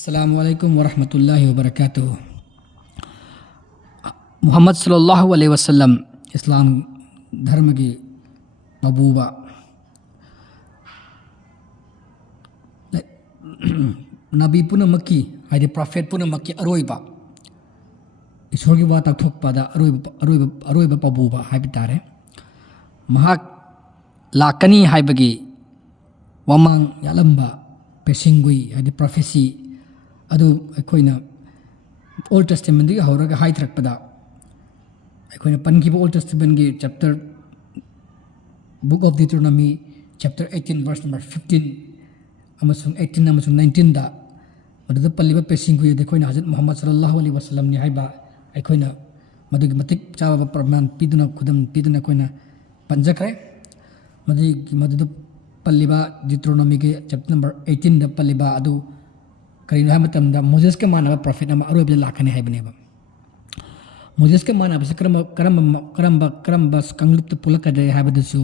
अस्सलामुअलैकुम वरहमतुल्लाहि वबरकातुहू। मुहम्मद सल्लल्लाहु अलैहि वसल्लम इस्लाम धर्म की मबूबा नबी पुनमकी हाइदे प्रॉफेट पुनमकी अरोइबा ईश्वर की बात अथोकपदा अरोइबा पबूबा हाइब तारे महाक लाकनी हाइबगी वमांग यालंबा पेशिंगुई हाइदे प्रोफेसी अदु अखोइना ओल्ड टेस्टामेंट दी हौरगा हाइथरकपदा अखोइना पनखिबा ओल्ड टेस्टामेंट की chapter book of Deuteronomy chapter 18 verse number 15 अमसुंग 18 अमसुंग 19 दा मदद पल्लिबा पेशिंगुई देखोइना हजरत मोहम्मद सल्लल्लाहु अलैहि वसल्लम नि हाइबा अखोइना मदुगी मतिक चावा प्रमाण पीदुना खुदम पीदुना कोइना पंजखरे मदुद पल्लिबा डिट्रोनॉमी के चैप्टर नंबर 18 दा पल्लिबा अदु करीनो है मतलब मोजेस के मानव प्रॉफिट नंबर अरोब लाखने है बनेबा मोजेस के मानव से करम बस कंगलुप्त पुलकदे है बदसु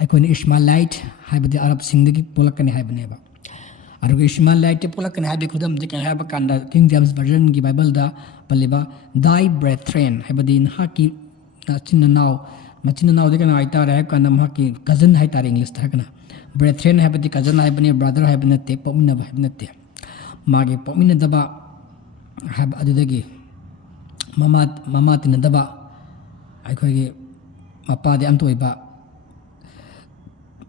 अखोइन इस्माइलाइट है बदे अरब सिंह पुलकने है बनेबा अरुग इस्माइलाइट पुलकने है खुदम जे है बकांदा किंग जेम्स वर्जन की बाइबल दा पल्लिबा दाई ब्रेथ्रेन है बदे नहा की मचिन नाव दे कना आइता रहे कना महा की कजन है तार इंग्लिश था कना ब्रेथ्रेन है बदे कजन है बने ब्रदर है बने ते पमिना है बने मागे पमिनदबा हाब अदुदगी ममातिनदबा अखोइगे मपादे अमतोइबा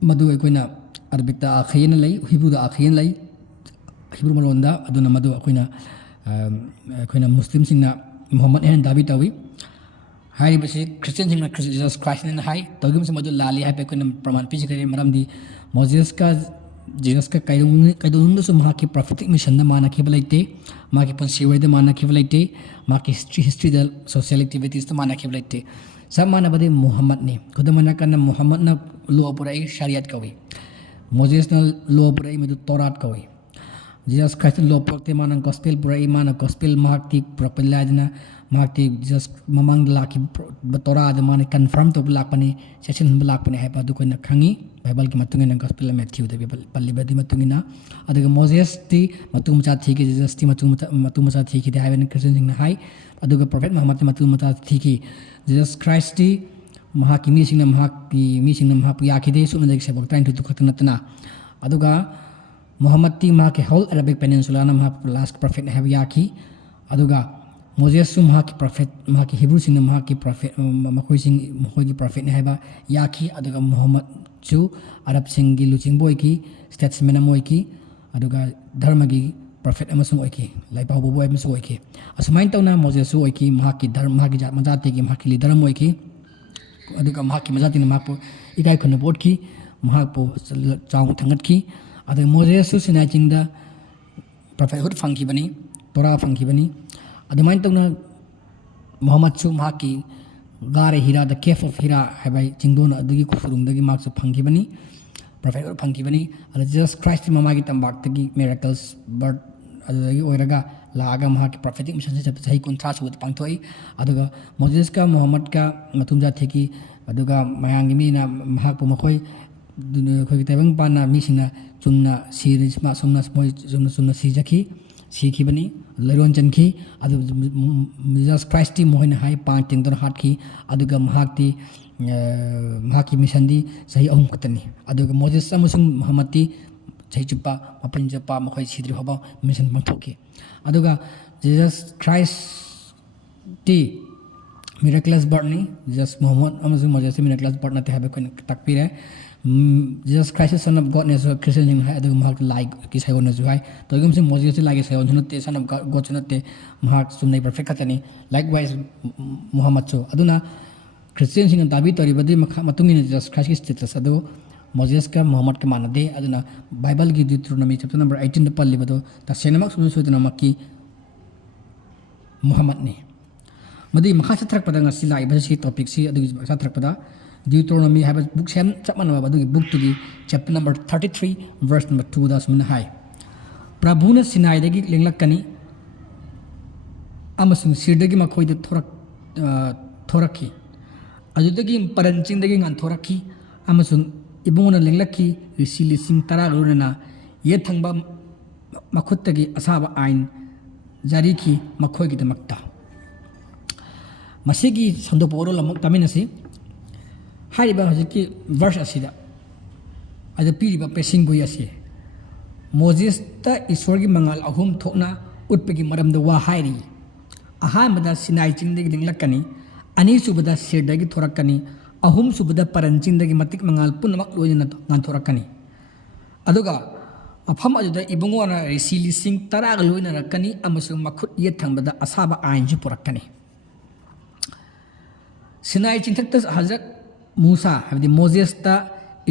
मदु अखोइना अरबिकता आखियन लई हिब्रूदा आखियन लई हिब्रू मलोंदा अदुना मदु अखोइना मुस्लिम सिंगना मोहम्मद एन दाबी तवी हाई बसे क्रिश्चियन सिंगना जीसस क्राइस्ट ने हाई तगुम से मदु लाली हाई पे अखोइना प्रमाण पिजिकरे मरमदी मोजेस का जीसस का कैदुनुसु महा की प्रॉफिटिक मिशन द माना खिब लाइते मा की पंसी वे द माना खिब लाइते मा की history the social activities the माना खिब लाइते सब माना बदे मोहम्मद ने खुद मना करना मोहम्मद न लो पुराई शरीयत कवी मोजेस न लो पुराई मदु तौरात कवी जीसस क्राइस्ट लो पुरते माना गॉस्पेल पुराई माना गॉस्पेल महा की प्रॉपलाजना महा की जीसस ममंग लाकी तौरा द माने कंफर्म तो लाकपने सेशन लाकपने है पादु को न खंगी बाइबल की मतुंगिना गॉस्पेल मैथ्यू द पल्लिबदी मतुंगिना अदग मोजेस ती मतुमचा थी की जीसस ती मतुमचा थी की हाइबन क्रिश्चियन सिंग हाई अदग प्रॉफेट मोहम्मद मतुमचा थी की जीसस क्राइस्ट ती महा की मीसिंग महा याखिदे सुमदे से बक्ताइन तु खतनतना अदगा मोहम्मद ती महा के होल अरबिक पेनिनसुला ना महा लास्ट प्रॉफेट है याखी अदगा मोजेस महा की प्रॉफेट महा की हिब्रू सिंग महा की प्रॉफेट मखोई सिंग मखोई की प्रॉफेट ने है याखी अदगा मोहम्मद चु अरब सिंह की लुचिंग बॉय की स्टेट्समैन मोय की अदगा धर्म की प्रॉफेट अमसुंग ओय की लाइपा बॉय अमसुंग ओय की असमाइन तौना मोजेस ओय की महा की धर्म महा की जात मजाते की महा की लीडर मोय की अदगा महा की मजाते ने महा को इकाई खन बोट की महा को चांग थंगत की अदगा मोजेस सिना चिंग द प्रॉफेट हुड फंकी बनी तोरा फंकी बनी अदमाइन तौना मोहम्मद चु महा की गारे हीरा द केफ ऑफ हीरा है भाई चिंगदोन अदगी खुफुरुंदगी मार्क्स फंकी बनी प्रॉफेट फंकी बनी अद जीसस क्राइस्ट ममा की तंबाक्तगी मिरेकल्स बर्ड अदगी ओइरगा लागा महा की प्रॉफेटिक मिशन से सही कुंथ्रा सुबत पांगथोई अदगा मोजेस का मोहम्मद का मतुमजा थे की अदगा मयांगी मीना महा को मखोई खोई तेबंग पाना मिसिना चुमना सीरीज मा सुमना मोय सुमना सीजखी सीखी बनी लरोन चनखी अदु जीसस क्राइस्ट ती मोहन हाई पांच टिंगदन हाट की अदुगा महाकी महाकी मिशन दी सही अहम खतनी अदुगा मोजेस अमसुंग मोहम्मद ती सही चुप्पा मपन चुप्पा मखोई सिद्रि होबा मिशन पंथोकी अदुगा जीसस क्राइस्ट ती मिरेकलस बर्ड नि जीसस मोहम्मद अमसुंग मोजेस मिरेकलस बर्ड नते हाबे कोन तकपीर है Jesus Christ son of God ने सो क्रिश्चियन सिंग है अदुगा महाक लाइक की साइवन न जुहाई तो गम से मोजेस लागे साइवन नते सन ऑफ गॉड नते महाक सुमनै परफेक्ट खतनी लाइकवाइज मोहम्मद चो अदुना क्रिश्चियन सिंग दाबी तोरिबदी मतुंगिन जीसस क्राइस्ट की स्टेटस अदु मोजेस का मोहम्मद के मानदे अदुना बाइबल की डिट्रोनॉमी चैप्टर नंबर 18 द पल्लिबदो तसेनमक सुसुदना मक्की मोहम्मद ने मदी मखा सत्रक पदा ngasi lai basi topic si adu सत्रक पदा डिट्रोनॉमी है बुक सेम चपमन अदुगी बुक तुगी चैप्टर नंबर 33 वर्स नंबर 2 दा सुमन हाई प्रभुना सिनाइदगी लेंलकनी अमसुंग सिरदगी मखोइद थोरखी अदुदगी परनचिंदगी ngан थोरखी अमसुंग इबुंगना लेंलखी रिसी लिसिंग 10 लोरना ये थंबा मखुत्तगी असाब आइन जारी की मखोयगिदमक्ता मसीगी संदोपोरो लमुक तमिनसी हारिबा हजिकी वर्ष असिदा अदा पीरिबा पेसिंगुई असि मोजेसता ईश्वरगी मंगाल अहुम थोना उत्पगी मरमदा वा हाइरी अहामदा सिनाई चिंगदगी लिंगलक्कनी अनीसुबदा सिरदगी थोरक्कनी अहुम सुबदा परन चिंगदगी मतिक मंगाल पुनमक लोइना गांथोरक्कनी अदुगा अफम अदुदा इबुंगोना रिसी लिसिंग तरागा लोइना रक्कनी अमसुंग मखुत ये थंबदा असाबा आइनजु पुरक्कनी सिनाई चिंथक्ता हजरत मूसा हबदि मोजेसता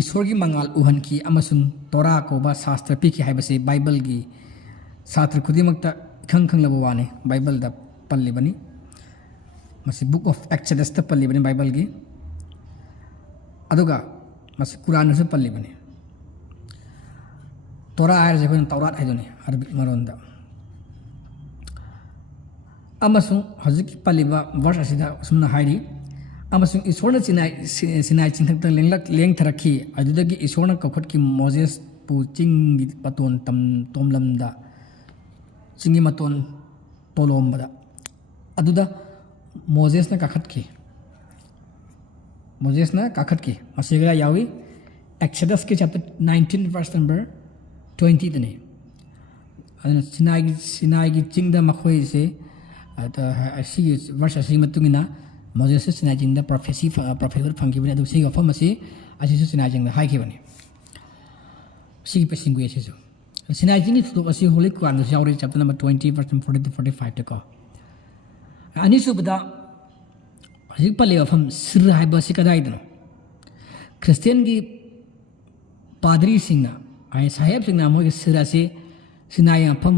ईश्वरगी मंगाल उहनकी अमसुंग तोरा कोबा शास्त्र पीकी हाइबसे बाइबल की शास्त्र खुदिमक्ता खंग खंग लबो वाने बाइबल दा पल्लिबनी मसी बुक ऑफ एक्सोडस ता पल्लिबनी बाइबल की अदुगा मसी कुरान से पल्लिबनी तोरा आयर जे कोन तौरात हाइदोनी अरबिक मरोंदा अमसुंग हजिकी पल्लिबा वर्ष असिदा सुमना हाइरी अमसुंग ईश्वरना सिनाई चिंथक्ता लेंग थरखी अदुदगी ईश्वरना कखुटकी मोजेस पु चिंगी पतोन तम तोमलमदा चिंगी मतोन पोलोमबदा अदुदा मोजेसना काखटकी मसीगरा यावी एक्सोडस के चैप्टर 19 वर्स नंबर 20 दने अदना सिनाई चिंगदा मखोय से असी वर्ष असी मतुंगिना मोजेस सिनाई चिंगदा प्रोफेसर फंगिबने अदु सिगा फमसी असिसु सिनाई चिंगदा हाइखिबने सिगी पेसिंगु एसिसु सिनाई चिंगी थुदो असी होली कुरान यावरे चैप्टर नंबर 20 वर्स 40 to 45 तक अनिसुबदा हजिक पल्ले अफम सिर हाइबसी कदाइदनो क्रिश्चियन की पादरी सिंगना आय साहेब सिंगना मोगे सिर असे सिनाई अफम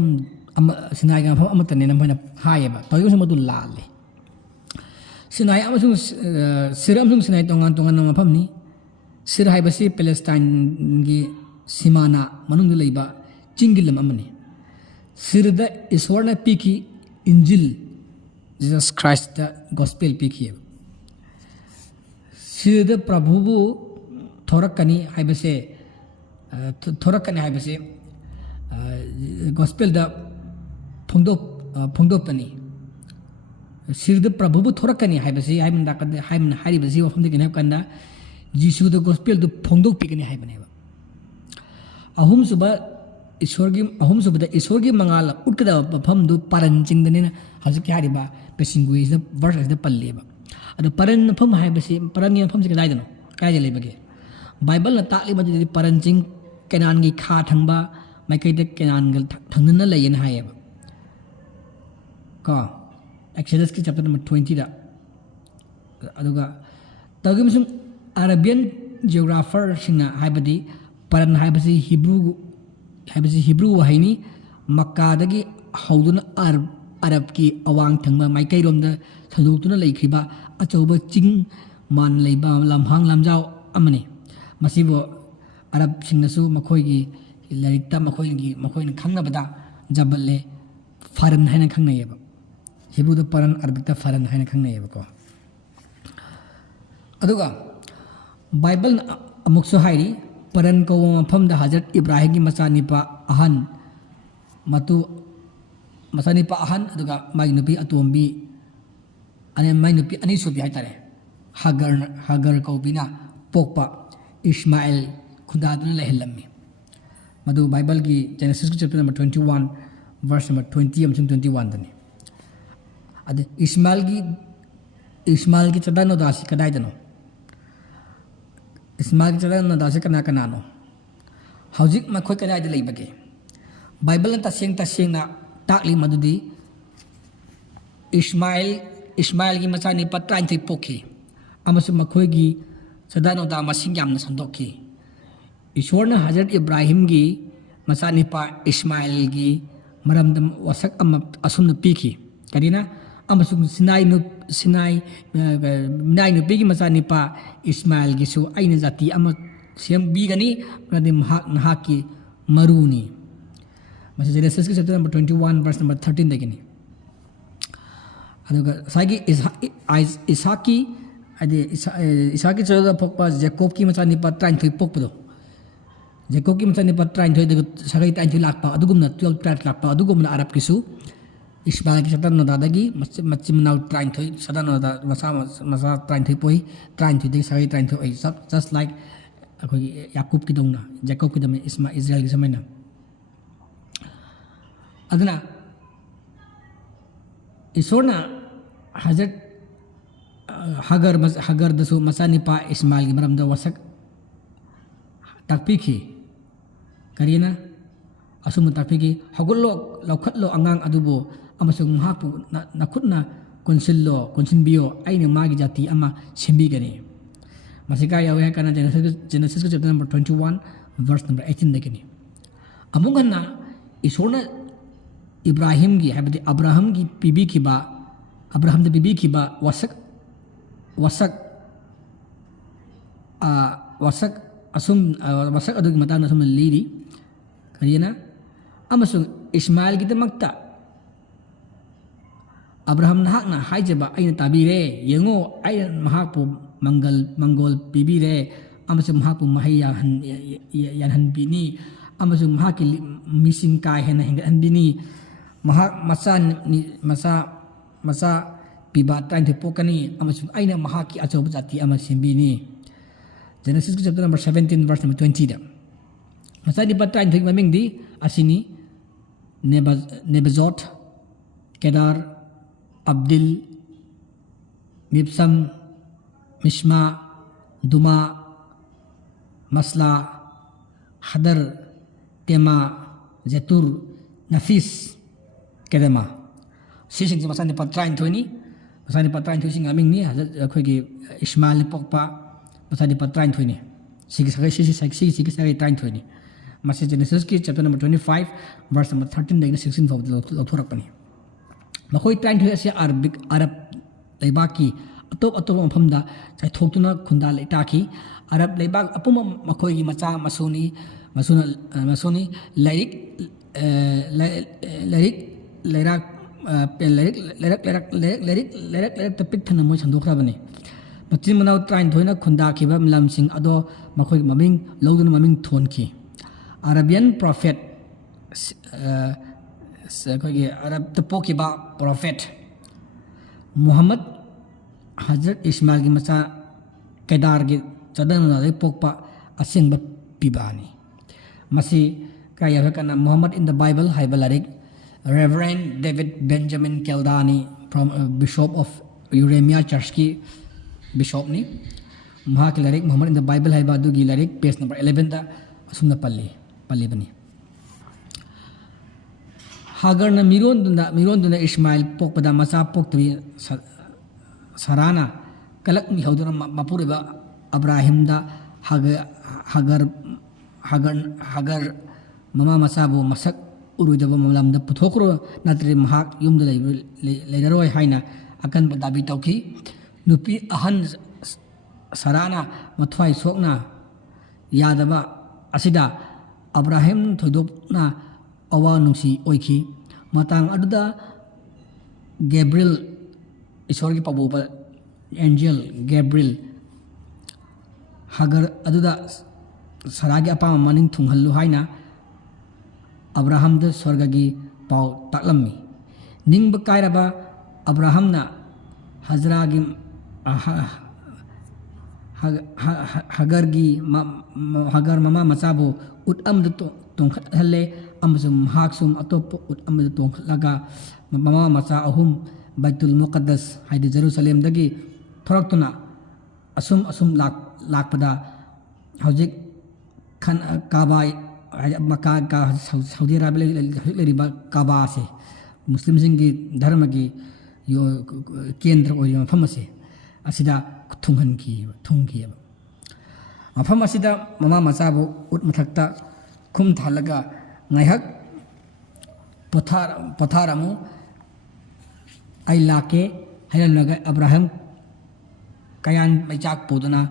अमतने नमहना हायबा तोयुस मदु लाले सिनाई अमसुंग सिर अमसुंग सिनाई तोंगान मफमनी सिर हाइबसी पैलेस्टाइन की सीमाना मनुंग लेबा चिंगिलम अमने सिरदा ईश्वरना पीकी इंजिल जीसस क्राइस्ट द गॉस्पेल पीकी सिरदा प्रभुबु थोरकनी हाइबसे गॉस्पेल द फोंदोपनी सिरदा प्रभुबु थोरकनी हाइबसे हाइमन हारिबसी वफमदगी नेबकंदा जीसु द गॉस्पेल द फोंदोपिकनी हाइबनेबा अहुमसुबदा ईश्वरगी मंगाल उटकदा मफमदु परन चिंगदनेना हजिक हारिबा पेसिंगुइस वर्ष असिदा पल्लेबा अदु परन मफम हाइबसे परन मफम से कदाइदनो कायजे लेबगे बाइबल ना तालिबदि परन चिंग केनान की खा थंबा माइकैद केनान गल थंगनना लेयन हायबा का एक्सोडस की चैप्टर नंबर 20 दा अदुगा तगिमसुम अरबियन जियोग्राफर सिंगना हाइबदि परन हाइबसी हिब्रू वहायनी मक्कादगी हौदुना अरब की अवांग थंगबा माइकैरोमदा सदुक्तुना लेखिबा अचौबा चिंग मान लेबा लमहांग लमजाव अमने मसिबो अरब सिंगनसु मखोयगी लारिकता मखोयन खंगनबदा जबल्ले फरन हायना खंगनयेबा हिब्रूदा परन अरबिकता फरन हायना खंगनयेबा को अदुगा बाइबल अमुक्सु हायरी परन को मफम दा हजरत इब्राहिम की मचानिपा अहन अदुगा माई नुपी अतोम्बी अने माई नुपी अनिसुबी हाइतारे हगर कौबिना पोकपा इस्माइल खुदादुना लेहलम्मी मधु बाइबल की जेनेसिस की चैप्टर नंबर 21 वर्स नंबर 20 अमसुंग 21 दने अदे इस्माइल की चदानो दासी कदाइदनो इस्माइल चदानो दासी कनानो हौजिक मखोय कदाइद लेबगे बाइबल तसेंगना ताकली मधुदी इस्माइल की मचानी पत्राइन थे पोखी अमसुंग मखोयगी चदानो दा मसिंग यामना संदोखी ईश्वरना हजरत इब्राहिम की मचानिपा इस्माइल की मरमदम वसक असुम पीखी करीना अमसुंग सिनाई नुपी की मचानिपा इस्माइल की सु आइन जाति अम सेम बीगनी प्रदि नहा की मरुनी मसे जेनेसिस की चैप्टर नंबर 21 वर्स नंबर 13 दगिनी अदुगा सागी इसाकी चोदा पोकपा जैकोब की मचानिपा 33 पोकपदो Jacob ki machani pa train thoi de sagai train thoi lakpa adugumna 12 train lakpa adugumna Arab kisu Ismail ki satan na dadagi machim now train thoi satan na masa train thoi poi train thoi de sagai train thoi just like akoi Yakub ki dongna Jacob ki dam Ismail Israel ki samaina aduna isorna Hazrat Hagar dasu masani pa Ismail ki maram da wasak takpiki karina asum takpiki hagullo laukhatlo angang adubo amasung hapu nakhutna konsin bio aina magi jati ama sembi gani masika yawe kana Genesis chapter number 21 verse number 18 dekani amunganna isorna Ibrahim gi habdi Abraham gi pibi kiba Abraham de pibi kiba wasak asum wasak adu matang asum liri karina amasung Ismail gi demakta Abraham nahakna haijaba aina tabire yengo aina mahakpu manggol pibire amasung mahakpu mahaya han bini amasung mahaki missing kai hena han bini mahak masa piba train to pokani amasung aina mahaki achob jati ama simbini Genesis chapter number 17 verse number 20 da masa di train to maming di asini Nebazot Kedar Abdil Mibsam Mishma Duma Masla Hadar Tema Zetur Nafis Kedama sising masani pa train to ni masani pa train to sing aming ni akhoi gi Ismail pokpa masani pa train to ni sigi sagai train to ni masi Genesis ki chapter number 25 verse number 13 dagna 16 fawd lo thorak pani makoi train to asia Arab leibaki atop mafam da chai thoktuna khunda leitaki Arab leibak apuma makoi gi macha masuni lairak lerak tapik thana moi sandokra bani machin manau train thoina khunda khiba milam sing ado makoi maming lodun maming thon ki Arabian prophet koi Arab tapo ki ba prophet Muhammad Hazrat Ismail gi macha Kedar gi chadana le pokpa asing ba pibani masi kaya kana Muhammad in the Bible haibalarik Reverend David Benjamin Keldani from Bishop of Uremia Church ki Bishop ni mahak larik Muhammad in the Bible hai badu gi larik page number 11 da asumna palli bani Hagar na miron duna Ismail pokpada masa poktri Sarana kalak mi hauduna mapuriba Abraham da Hagar mama masabu masak urudaba malamda puthokro natri mahak yumda leidaroi haina akan dabi tauki nupi ahan Sarana mathwai sokna yadaba asida Abraham thodopna awa nungsi oiki matang aduda Gabriel isor ki pabuba angel Gabriel Hagar aduda Saragi apa maning thunghallu haina Abraham da swargagi pau taklammi ningba kairaba Abraham na Hazragi Hagar mama masabu utam da tongkhat halle amsum haksum atop utam da tongkhlaga mama masa ahum Baitul Muqaddas haide Jerusalem dagi thoraktuna asum lakpada hojik kan Kaaba Makkah ka Saudi Arabia leriba Kaaba se Muslim singi dharma gi yo kendra ori mafam ase asida thungki mafam asida mama masabu ut mathakta khum thalaga ngaihak potharamu ai lake hailanaga Abraham kayan maichak puduna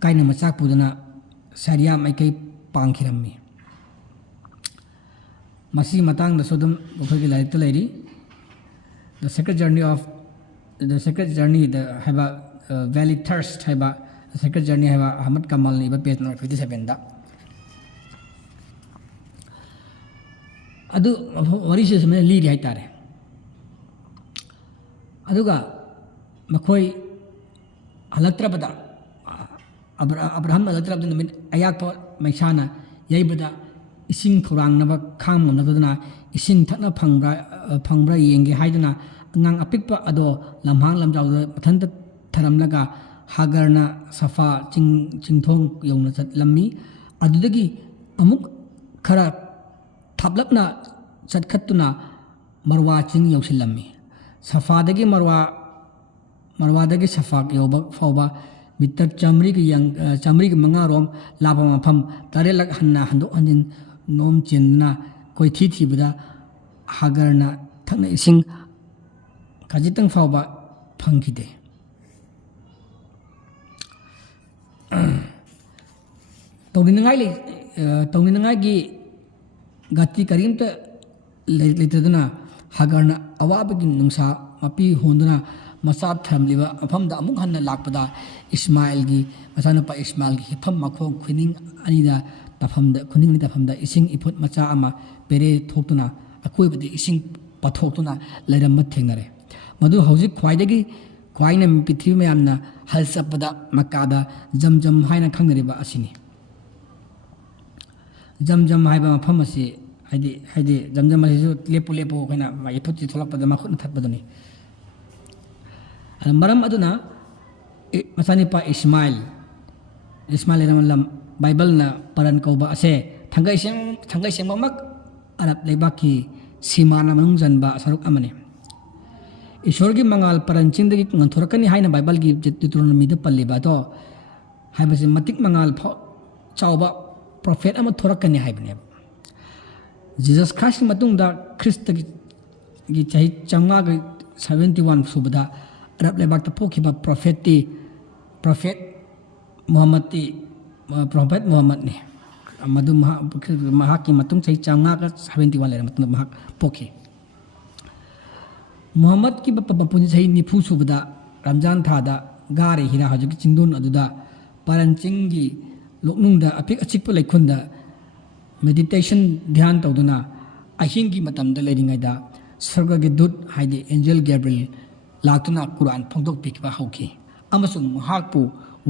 kaina machak puduna saria mai kai pangkhirammi masi matang da sodum okhagi laita lairi the secret journey the haba valley thirst haba the secret journey haba Ahmad Kamal ni ba page number 57 da ꯑꯗꯨ ꯋꯥꯔꯤꯁꯦ ꯁꯨꯃꯥꯏꯅ ꯂꯤꯔꯤ ꯍꯥꯏꯇꯥꯔꯦ ꯑꯗꯨꯒ ꯃꯈꯣꯏ ꯍꯜꯂꯛꯇ꯭ꯔꯕꯗ Abraham ꯍꯜꯂꯛꯇ꯭ꯔꯕꯗ ꯅꯨꯃꯤꯠ ꯑꯌꯥꯛꯄ ꯃꯩꯁꯥꯅ ꯌꯩꯕꯗ ꯏꯁꯤꯡ ꯈꯧꯔꯥꯡꯅꯕ ꯈꯥꯡ ꯉꯝꯅꯗꯗꯅ ꯏꯁꯤꯡ ꯊꯛꯅ ꯐꯪꯕ꯭ꯔꯥ ꯌꯦꯡꯒꯦ ꯍꯥꯏꯗꯨꯅ ꯑꯉꯥꯡ ꯑꯄꯤꯛꯄ ꯑꯗꯣ ꯂꯝꯍꯥꯡ ꯂꯝꯖꯥꯎꯗ ꯃꯊꯟꯇ ꯊꯔꯝꯂꯒ ꯍꯥꯒꯔꯅ ꯁꯐꯥ ꯆꯤꯡꯊꯣꯡ ꯌꯧꯅ ꯆꯠꯂꯝꯃꯤ ꯑꯗꯨꯗꯒꯤ ꯑꯃꯨꯛ ꯈꯔ ꯊꯥꯞꯂꯞꯅ ꯆꯠꯈꯠꯇꯨꯅ ꯃꯔꯋꯥ ꯆꯤꯡ ꯌꯧꯁꯤꯜꯂꯝꯃꯤ ꯁꯐꯥꯗꯒꯤ ꯃꯔꯋꯥꯗꯒꯤ ꯁꯐꯥ ꯌꯧꯕ ꯐꯥꯎꯕ ꯃꯤꯇꯔ 100ꯒ 5 ꯂꯥꯞꯄ ꯃꯐꯝ 8ꯂꯛ ꯍꯟꯅ ꯍꯟꯗꯣꯛ ꯍꯟꯖꯤꯟ ꯅꯣꯝ ꯆꯦꯟꯗꯨꯅ ꯀꯣꯏꯊꯤ ꯊꯤꯕꯗ ꯍꯥꯒꯔꯅ ꯊꯛꯅ ꯏꯁꯤꯡ ꯈꯖꯤꯛꯇꯪ ꯐꯥꯎꯕ ꯐꯪꯈꯤꯗꯦ ꯇꯧꯅꯤꯡꯉꯥꯏꯒꯤ ꯒꯥꯇꯤ ꯀꯔꯤꯝꯇ ꯂꯩꯇꯗꯨꯅ ꯍꯥꯒꯔꯅ ꯑꯋꯥꯕꯒꯤ ꯅꯨꯡꯁꯥ ꯃꯄꯤ ꯍꯣꯟꯗꯨꯅ ꯃꯆꯥꯞ ꯊꯔꯝꯂꯤꯕ ꯃꯐꯝꯗ ꯑꯃꯨꯛ ꯍꯟꯅ ꯂꯥꯛꯄꯗ ꯏꯁꯃꯥꯏꯜꯒꯤ ꯃꯆꯥꯅꯨꯄꯥ ꯏꯁꯃꯥꯏꯜꯒꯤ ꯍꯤꯞꯐꯝ ꯃꯈꯣꯡ ꯈꯨꯅꯤꯡ ꯑꯅꯤ ꯇꯥꯐꯝꯗ ꯏꯁꯤꯡ ꯏꯐꯨꯠ ꯃꯆꯥ ꯑꯃ ꯄꯦꯔꯦ ꯊꯣꯛꯇꯨꯅ ꯑꯀꯣꯏꯕꯗ ꯏꯁꯤꯡ ꯄꯥꯊꯣꯛꯇꯨꯅ ꯂꯩꯔꯝꯕ ꯊꯦꯡꯅꯔꯦ ꯃꯗꯨ ꯍꯧꯖꯤꯛ ꯈ꯭ꯋꯥꯏꯅ ꯄ꯭ꯔꯤꯊꯤꯕꯤ ꯃꯌꯥꯝꯅ ꯍꯜ ꯆꯠꯄꯗ ꯃꯛꯀꯥꯗ ꯖꯝꯖꯝ ꯍꯥꯏꯅ ꯈꯪꯅꯔꯤꯕ ꯑꯁꯤꯅꯤ ꯖꯝꯖꯝ ꯍꯥꯏꯕ ꯃꯐꯝ ꯑꯁꯤ ꯍꯥꯏꯗꯤ ꯖꯝꯖꯝ ꯑꯁꯤꯁꯨ ꯂꯦꯞꯄꯨ ꯑꯩꯈꯣꯏꯅ ꯏꯐꯨꯠꯁꯤ ꯊꯣꯛꯂꯛꯄꯗ ꯃꯈꯨꯠꯅ ꯊꯠꯄꯗꯨꯅꯤ ꯃꯔꯝ ꯑꯗꯨꯅ ꯃꯆꯥꯅꯨꯄꯥ ꯏꯁꯃꯥꯏꯜ ꯂꯩꯔꯝꯕ ꯂꯝ ꯕꯥꯏꯕꯜꯅ ꯄꯔꯟ ꯀꯧꯕ ꯑꯁꯦ ꯊꯥꯡꯒꯩꯁꯦꯡꯕꯃꯛ ꯑꯔꯕ ꯂꯩꯕꯥꯛꯀꯤ ꯁꯤꯃꯥꯅ ꯃꯅꯨꯡ ꯆꯟꯕ ꯁꯔꯨꯛ ꯑꯃꯅꯤ ꯏꯁꯣꯔꯒꯤ ꯃꯉꯥꯜ ꯄꯔꯟ ꯆꯤꯡꯗꯒꯤ ꯉꯟꯊꯣꯔꯛꯀꯅꯤ ꯍꯥꯏꯅ ꯕꯥꯏꯕꯜꯒꯤ ꯗꯤꯎꯇꯔꯣꯅꯣꯃꯤꯗ ꯄꯜꯂꯤꯕ ꯑꯗꯣ ꯍꯥꯏꯕꯁꯤ ꯃꯇꯤꯛ ꯃꯉꯥꯜ ꯆꯥꯎꯕ ꯄ꯭ꯔꯣꯐꯦꯠ ꯑꯃ ꯊꯣꯔꯛꯀꯅꯤ ꯍꯥꯏꯕꯅꯦꯕ ꯖꯤꯖꯁ ꯈ꯭ꯔꯥꯏꯁꯀꯤ ꯃꯇꯨꯡꯗ ꯈ꯭ꯔꯤꯁꯇꯒꯤ ꯆꯍꯤ 571 ꯁꯨꯕꯗ ꯑꯔꯕ ꯂꯩꯕꯥꯛꯇ ꯄꯣꯛꯈꯤꯕ ꯄ꯭ꯔꯣꯐꯦꯠ ꯃꯨꯍꯝꯃꯗꯅꯤ ꯃꯗꯨ ꯃꯍꯥꯛꯀꯤ ꯃꯇꯨꯡ ꯆꯍꯤ 571 ꯂꯩꯔꯕ ꯃꯇꯨꯡꯗ ꯃꯍꯥꯛ ꯄꯣꯛꯈꯤ ꯃꯨꯍꯝꯃꯗꯀꯤ ꯃꯄꯨꯟꯁꯤ ꯆꯍꯤ 90 ꯁꯨꯕꯗ ꯔꯝꯖꯥꯟ ꯊꯥꯗ ꯒꯥꯔꯤ ꯍꯤꯔꯥ ꯍꯧꯖꯤꯛꯀꯤ ꯆꯤꯡꯗꯣꯟ ꯑꯗꯨꯗ ꯄꯔꯟ ꯆꯤꯡꯒꯤ ꯂꯣꯛꯅꯨꯡꯗ ꯑꯆꯤꯛꯄ ꯂꯩꯈꯨꯟꯗ ꯃꯦꯗꯤꯇꯦꯁꯟ ꯙ꯭ꯌꯥꯟ ꯇꯧꯗꯨꯅ ꯑꯍꯤꯡꯒꯤ ꯃꯇꯝꯗ ꯂꯩꯔꯤꯉꯩꯗ ꯁꯔꯒꯒꯤ ꯗꯨꯠ ꯍꯥꯏꯗꯤ ꯑꯦꯟꯖꯦꯜ ꯒꯦꯕ꯭ꯔꯤꯌꯦꯜ ꯂꯥꯛꯇꯨꯅ ꯀꯨꯔꯥꯟ ꯐꯣꯡꯗꯣꯛꯄꯤꯈꯤꯕ ꯍꯧꯈꯤ ꯑꯃꯁꯨꯡ ꯃꯍꯥꯛꯄꯨ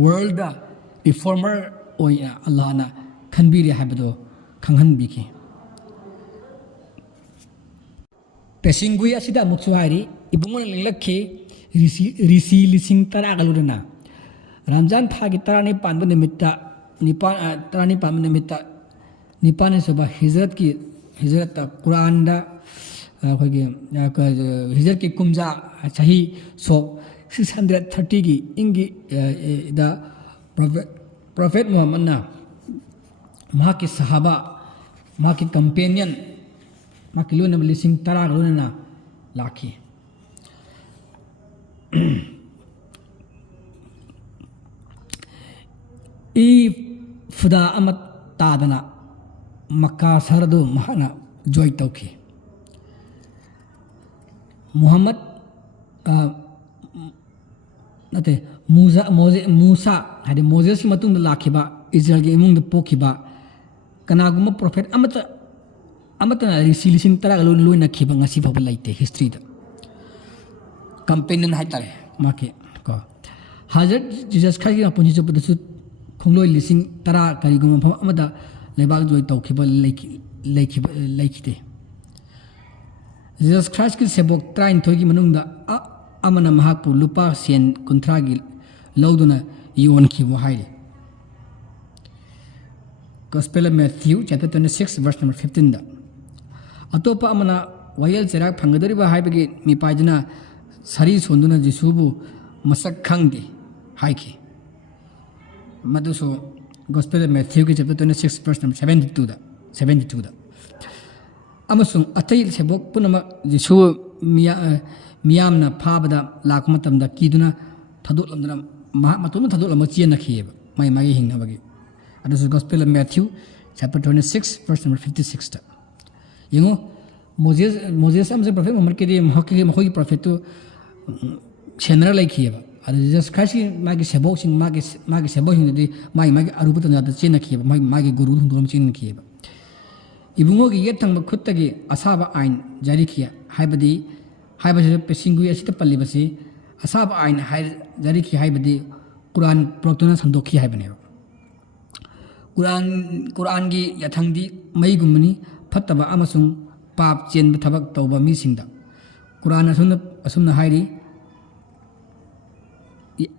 ꯋꯥꯔꯜꯗ ꯔꯤꯐꯣꯔꯃꯔ ꯑꯣꯏꯅ ꯑꯜꯂꯥꯍꯅ ꯈꯟꯕꯤꯔꯦ ꯍꯥꯏꯕꯗꯨ ꯈꯪꯍꯟꯕꯤꯈꯤ ꯄꯦꯁꯤꯡꯒꯨꯏ ꯑꯁꯤꯗ ꯑꯃꯨꯛꯁꯨ ꯍꯥꯏꯔꯤ ꯏꯕꯨꯡꯉꯣꯅ ꯂꯤꯡꯂꯛꯈꯤ ꯔꯤꯁꯤ 10,000ꯒ ꯂꯣꯏꯅꯅ ꯔꯝꯖꯥꯟ ꯊꯥꯒꯤ 19ꯄꯥꯟꯕ ꯅꯨꯃꯤꯠꯇ 19ꯄꯥꯟꯕ ꯅꯨꯃꯤꯠꯇ 9ꯁꯨꯕ ꯍꯤꯖꯔꯠꯇ ꯀꯨꯔꯥꯟꯗ ꯑꯩꯈꯣꯏꯒꯤ ꯍꯤꯖꯔꯠꯀꯤ ꯀꯨꯝꯖꯥ ꯆꯍꯤ ꯁꯣꯛ 630ꯒꯤ ꯏꯪꯒꯤ ꯗ ꯄ꯭ꯔꯣꯐꯦꯠ ꯃꯨꯍꯝꯃꯗꯅ ꯃꯍꯥꯛꯀꯤ ꯁꯍꯥꯕꯥ ꯃꯍꯥꯛꯀꯤ ꯀꯝꯄꯦꯅꯤꯌꯟ ꯃꯍꯥꯛꯀꯤ ꯂꯣꯏꯅꯕ 10,000ꯒ ꯂꯣꯏꯅꯅ ꯂꯥꯛꯈꯤ ꯐꯨꯗꯥ ꯑꯃ ꯇꯥꯗꯅ ꯃꯛꯀꯥ ꯁꯍꯔꯗꯨ ꯃꯍꯥꯛꯅ ꯖꯣꯏ ꯇꯧꯈꯤ ꯃꯨꯁꯥ ꯍꯥꯏꯗꯤ ꯃꯣꯖꯦꯁꯀꯤ ꯃꯇꯨꯡꯗ ꯂꯥꯛꯈꯤꯕ ꯏꯖꯔꯦꯜꯒꯤ ꯏꯃꯨꯡꯗ ꯄꯣꯛꯈꯤꯕ ꯀꯅꯥꯒꯨꯝꯕ ꯄ꯭ꯔꯣꯐꯦꯠ ꯑꯃꯠꯇꯅ ꯔꯤꯁꯤ 10,000ꯒ ꯂꯣꯏꯅꯈꯤꯕ ꯉꯁꯤ ꯐꯥꯎꯕ ꯂꯩꯇꯦ ꯍꯤꯁꯇ꯭ꯔꯤꯗ ꯀꯝꯄꯦꯅꯤꯌꯟ ꯍꯥꯏꯇꯥꯔꯦ ꯃꯥꯒꯤ ꯀꯣ ꯍꯖꯔꯠ ꯖꯤꯖꯁ ꯈ꯭ꯔꯥꯏꯁꯀꯤ ꯃꯄꯨꯟꯁꯤ ꯆꯨꯞꯄꯗꯁꯨ ꯈꯣꯡꯂꯣꯏ 10,000 ꯀꯔꯤꯒꯨꯝꯕ ꯃꯐꯝ ꯑꯃꯗ ꯂꯩꯕꯥꯛ ꯖꯣꯏ ꯇꯧꯈꯤꯕ ꯂꯩꯈꯤꯗꯦ ꯖꯤꯖꯁ ꯈ꯭ꯔꯥꯏꯁꯀꯤ ꯁꯦꯕꯣꯛ 19ꯒꯤ ꯃꯅꯨꯡꯗ ꯑꯃꯅ ꯃꯍꯥꯛꯄꯨ ꯂꯨꯄꯥ ꯁꯦꯟ 30ꯒꯤ ꯂꯧꯗꯨꯅ ꯌꯣꯟꯈꯤꯕ ꯍꯥꯏꯔꯤ Gospel of Matthew chapter 26 verse number 15 ꯑꯇꯣꯞꯄ ꯑꯃꯅ ꯋꯥꯌꯦꯜ ꯆꯩꯔꯥꯛ ꯐꯪꯒꯗꯧꯔꯤꯕ ꯍꯥꯏꯕꯒꯤ ꯃꯤꯄꯥꯏꯗꯨꯅ ꯁꯔꯤ ꯁꯣꯟꯗꯨꯅ ꯖꯤꯁꯨꯕꯨ ꯃꯁꯛ ꯈꯪꯗꯦ ꯍꯥꯏꯈꯤ ꯃꯗꯨꯁꯨ Gospel of Matthew chapter 26 verse number 72 ꯑꯃꯁꯨꯡ ꯑꯇꯩ ꯁꯦꯕꯣꯛ ꯄꯨꯝꯅꯃꯛ ꯖꯤꯁꯨ ꯃꯤꯌꯥꯝꯅ ꯐꯥꯕꯗ ꯂꯥꯛꯄ ꯃꯇꯝꯗ ꯀꯤꯗꯨꯅ ꯊꯥꯗꯣꯛꯂꯝꯗꯨꯅ ꯃꯍꯥꯛ ꯃꯇꯣꯝꯇ ꯊꯥꯗꯣꯛꯂꯝꯃ ꯆꯦꯟꯅꯈꯤꯑꯕ ꯃꯥꯒꯤ ꯍꯤꯡꯅꯕꯒꯤ ꯑꯗꯨꯁꯨ Gospel of Matthew chapter 26 verse number 56 ꯌꯦꯡꯉꯣ ꯃꯣꯖꯦꯁ ꯑꯃꯁꯨꯡ ꯄ꯭ꯔꯣꯐꯦꯠ ꯃꯨꯍꯝꯃꯗꯀꯤꯗꯤ ꯃꯈꯣꯏꯒꯤ ꯄ꯭ꯔꯣꯐꯦꯠꯇꯨ ꯁꯦꯟꯅꯔ ꯂꯩꯈꯤꯑꯕ ꯑꯗꯨ ꯖꯤꯖꯁ ꯈ꯭ꯔꯥꯏꯁꯀꯤ ꯃꯥꯒꯤ ꯁꯦꯕꯣꯛꯁꯤꯡ ꯃꯥꯒꯤ ꯁꯦꯕꯣꯛꯁꯤꯡꯗꯨꯗꯤ ꯃꯥꯒꯤ ꯑꯔꯨꯕ ꯇꯟꯖꯥꯗ ꯆꯦꯟꯅꯈꯤꯑꯕ ꯃꯥꯒꯤ ꯒꯨꯔꯨ ꯍꯨꯟꯗꯣꯛꯑꯝ ꯆꯦꯟꯈꯤꯑꯕ इबुंगोगी ये तंग खुत्तगी असाबा आइन जारी किया हाइबदी हाइबसे पेसिंगुई असित पल्लिबसी असाबा आइन हाइ जारी किया हाइबदी कुरान प्रोक्तना संदोखी हाइबने कुरान की यथंगदी मईगुमनी फत्तबा अमसुंग पाप चेन थबक तौबा मीसिंगदा कुरान असुमना हाइरी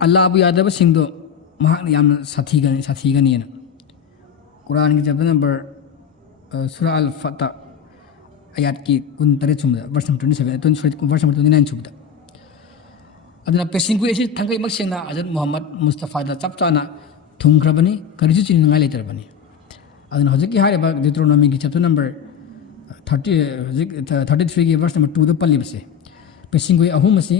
अल्लाह बु यादब सिंगदो महाक याम साथीगनी कुरान की चैप्टर नंबर सूरा अल फतह आयत की 29 सुमदा वर्स नंबर 27 वर्स नंबर 29 सुमदा अदना पेसिंगु एसी थंगै मक्सेंना हजरत मोहम्मद मुस्तफा दा चपचाना थुंग्रबनी करिसु चिनिंगाय लेतरबनी अदना हजकी हारेबा डिट्रोनोमी की चैप्टर नंबर 33 की वर्स नंबर 2 दा पल्लिबसे पेसिंगु अहुम असी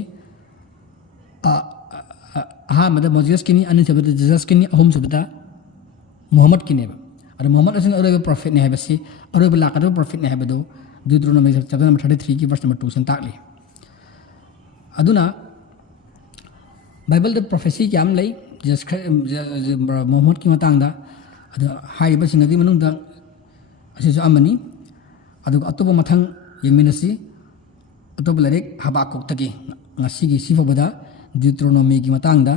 अहमद मोजेस किनी अने सबदा जजस किनी अहुम सबदा मोहम्मद किनेबा और मोहम्मद असन अरोब प्रॉफिट ने है बसी अरोब लाकदो प्रॉफिट ने है बदो डिट्रोनोमी चैप्टर नंबर 33 की वर्स नंबर 2 सन ताकली अदुना बाइबल द प्रोफेसी क्या लई जस मोहम्मद की मतंगदा अदो हाइबा सिंगदी मनुंगदा असिसु अमनी अदो अतोब मथंग यमिनसी अतोब लाइक हबाकुक्तगी ngasiगी सिफबदा डिट्रोनोमी की मतंगदा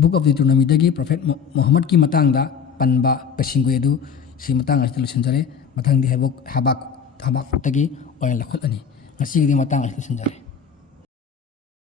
बुक ऑफ डिट्रोनोमी दगी प्रॉफिट मोहम्मद की मतंगदा पनबा पेसिंगु एदु सि मतंग अस लुसनजरे मथंगदी हबाकुक्तगी ओय लखुतनी ngasiगी मतंग अस लुसनजरे